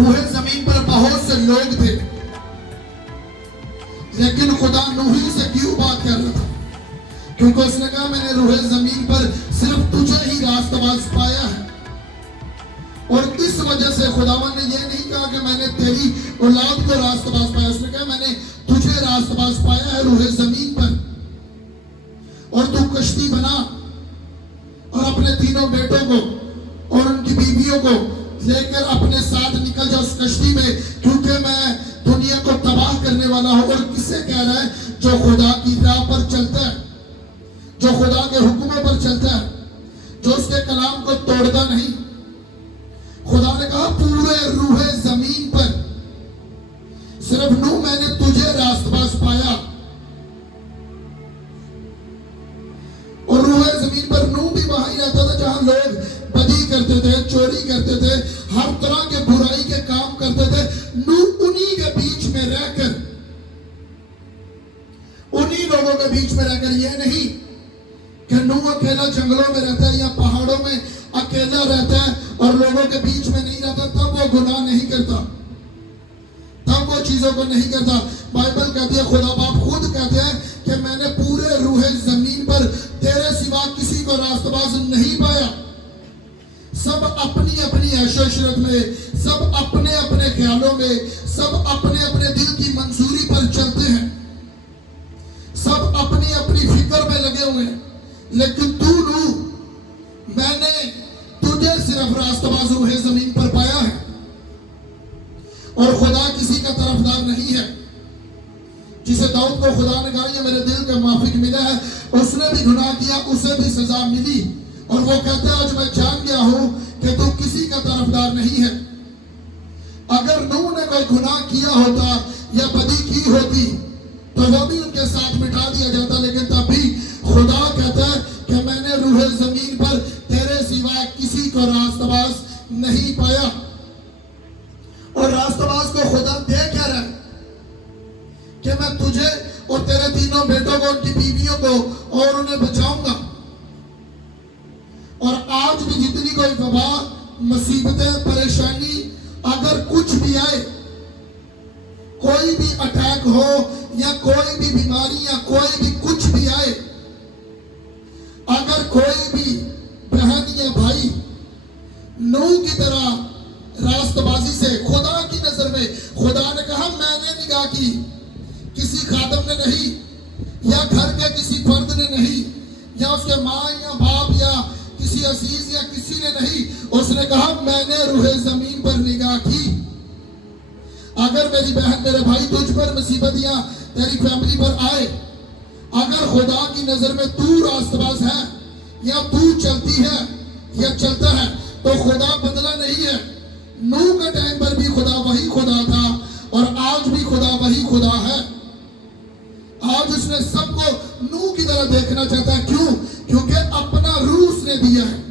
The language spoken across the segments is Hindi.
रूहे जमीन पर बहुत से लोग थे, लेकिन खुदा नूही से क्यों बात कर रहा था? क्योंकि उसने कहा मैंने रूहे जमीन पर सिर्फ तुझे ही रास्तबाज पाया है। और इस वजह से खुदावन ने यह नहीं कहा कि मैंने तेरी औलाद को रास्तबाज पाया, उसने कहा मैंने तुझे रास्तबाज पाया है रूहे जमीन पर। और तू कश्ती बना और अपने तीनों बेटों को और उनकी बीवियों को लेकर अपने साथ निकल जा उस कश्ती में, क्योंकि मैं दुनिया को तबाह करने वाला हूं। और किससे कह रहा है? जो खुदा की राह पर चलता है, जो खुदा के हुक्मों पर चलता है, जो उसके कलाम को तोड़ता नहीं। खुदा ने कहा पूरे रूहे जमीन पर सिर्फ नूह मैंने तुझे रास्तबाज पाया। और रूहे जमीन पर नूह भी वहां ही रहता था जहां लोग बदी करते थे, चोरी करते थे, हर तरह के बुराई के काम करते थे। नूह उन्हीं के बीच में रहकर, उन्हीं लोगों के बीच में रहकर, यह नहीं कि नूह अकेला जंगलों में रहता है या पहाड़ों में अकेला रहता है और लोगों के बीच में नहीं रहता, तब वो गुनाह नहीं करता, तब वो चीजों को नहीं करता। बाइबल कहती है, खुदा बाप खुद कहते हैं कि मैंने पूरे रूहे जमीन पर तेरे सिवा किसी को रास्तबाज नहीं पाया। सब अपनी अपनी ऐशो-इशरत में, सब अपने अपने ख्यालों में, सब अपने अपने दिल की मंजूरी पर चलते हैं, सब अपनी अपनी फिक्र में लगे हुए हैं। लेकिन तू नूह, मैंने तुझे सिर्फ रास्तबाज रूहे जमीन पर पाया है। और खुदा किसी का तरफदार नहीं है। जिसे दाऊद को खुदा ने कहा ये मेरे दिल के माफिक मिला है, उसने भी गुनाह किया, उसे भी सजा मिली। और वो कहते हैं आज मैं जान गया हूं कि तू किसी का तरफदार नहीं है। अगर नूह ने कोई गुनाह किया होता या बदी की होती तो वो भी उनके साथ मिटा दिया जाता, लेकिन तब भी खुदा कहता है कि मैंने रूहे जमीन पर तेरे सिवा किसी को रास्तबाज नहीं पाया। और रास्तबाज को खुदा दे क्या रहा है कि मैं तुझे और तेरे तीनों बेटों को, उनकी बीवियों को और उन्हें बचाऊंगा। और आज भी जितनी कोई वबा, मुसीबतें, परेशानी, अगर कुछ भी आए, कोई भी अटैक हो या कोई भी बीमारी या कोई भी कुछ भी आए, अगर कोई भी बहन या भाई नूह की तरह रास्तबाजी से, खुदा की नजर में, खुदा ने कहा मैंने निगाह की, किसी खादम ने नहीं, या घर के किसी फर्द ने नहीं, या उसके माँ या बाप या किसी अजीज या किसी ने नहीं, उसने कहा मैंने रूहे जमीन पर निगाह की। अगर मेरी बहन, मेरे भाई तुझ पर मुसीबत या तेरी फैमिली पर आए, अगर खुदा की नजर में तू रास्तबाज है या तू चलती है या चलता है, तो खुदा बदला नहीं है। नूह के टाइम पर भी खुदा वही खुदा था और आज भी खुदा वही खुदा है। आज उसने सबको नूह की तरह देखना चाहता है। क्यों? क्योंकि अपना रूह उसने दिया है।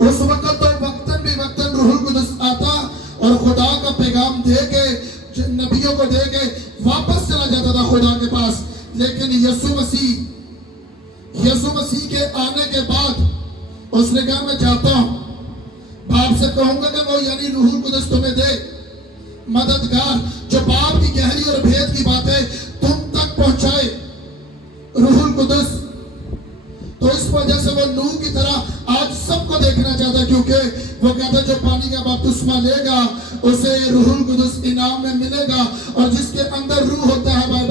उस वक्त तो वक्तन भी वक्तन रूहुल कुद्दुस आता और खुदा का पैगाम दे के, नबियों को दे के वापस चला जाता था खुदा के पास। लेकिन यीशु मसीह के आने के बाद उसने कहा मैं जाता हूं, बाप से कहूंगा कि वो यानी रूहुल कुद्दुस तुम्हें दे, मददगार, जो बाप की गहरी और भेद की बातें तुम तक पहुंचाए, रूहुल कुद्दुस। तो इस वजह से वो नूह की तरह आज सबको देखना चाहता है, क्योंकि वो कहता है जो पानी का बपतिस्मा लेगा उसे रूहुल कुद्दुस इनाम में मिलेगा। और जिसके अंदर रूह होता है